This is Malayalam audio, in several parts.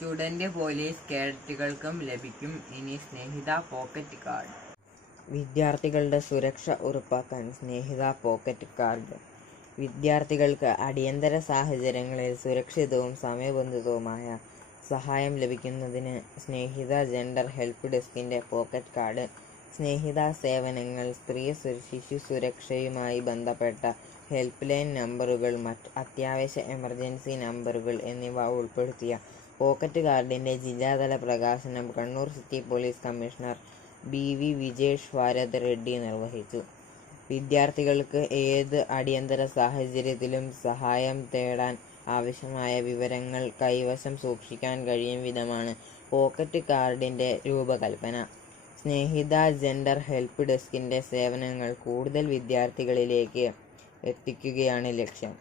സ്റ്റുഡന്റ് പോലീസ് കേഡറ്റുകൾക്കും ലഭിക്കും ഇനി സ്നേഹിത പോക്കറ്റ് കാർഡ്. വിദ്യാർത്ഥികളുടെ സുരക്ഷ ഉറപ്പാക്കാൻ സ്നേഹിത പോക്കറ്റ് കാർഡ്. വിദ്യാർത്ഥികൾക്ക് അടിയന്തര സാഹചര്യങ്ങളിൽ സുരക്ഷിതവും സമയബന്ധിതവുമായ സഹായം ലഭിക്കുന്നതിന് സ്നേഹിത ജെൻഡർ ഹെൽപ്പ് ഡെസ്കിന്റെ പോക്കറ്റ് കാർഡ്, സ്നേഹിത സേവനങ്ങൾ, സ്ത്രീ ശിശു സുരക്ഷയുമായി ബന്ധപ്പെട്ട ഹെൽപ്പ് ലൈൻ നമ്പറുകൾ, മറ്റ് അത്യാവശ്യ എമർജൻസി നമ്പറുകൾ എന്നിവ ഉൾപ്പെടുത്തിയ പോക്കറ്റ് കാർഡിന്റെ ജില്ലാതല പ്രകാശനം Kannur city police commissioner BV Vijesh Bharat Reddy നിർവഹിച്ചു. വിദ്യാർത്ഥികൾക്ക് ഏത് അടിയന്തര സാഹചര്യത്തിലും സഹായം തേടാൻ ആവശ്യമായ വിവരങ്ങൾ കൈവശം സൂക്ഷിക്കാൻ കഴിയും വിധമാണ് പോക്കറ്റ് കാർഡിന്റെ രൂപകൽപ്പന. സ്നേഹിത ജെൻഡർ ഹെൽപ്പ് ഡെസ്കിന്റെ സേവനങ്ങൾ കൂടുതൽ വിദ്യാർത്ഥികളിലേക്ക് എത്തിക്കുകയാണ് ലക്ഷ്യം.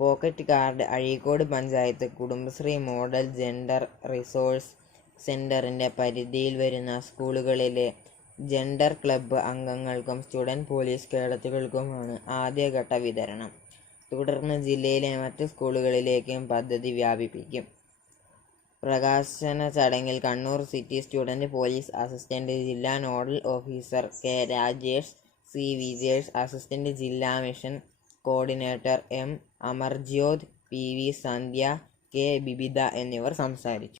Pocket card Azhikode panchayat Kudumbashree model gender resource സെന്ററിന്റെ പരിധിയിൽ വരുന്ന സ്കൂളുകളിലെ ജെൻഡർ ക്ലബ്ബ് അംഗങ്ങൾക്കും സ്റ്റുഡന്റ് പോലീസ് കേഡറ്റുകൾക്കുമാണ് ആദ്യഘട്ട വിതരണം. തുടർന്ന് ജില്ലയിലെ മറ്റ് സ്കൂളുകളിലേക്കും പദ്ധതി വ്യാപിപ്പിക്കും. പ്രകാശന ചടങ്ങിൽ Kannur city student police assistant ജില്ലാ nodal officer K Rajesh, C Vijesh, assistant ജില്ലാ mission coordinator M Amarjyot, PV Sandhya, K Bibitha എന്നിവർ സംസാരിച്ചു.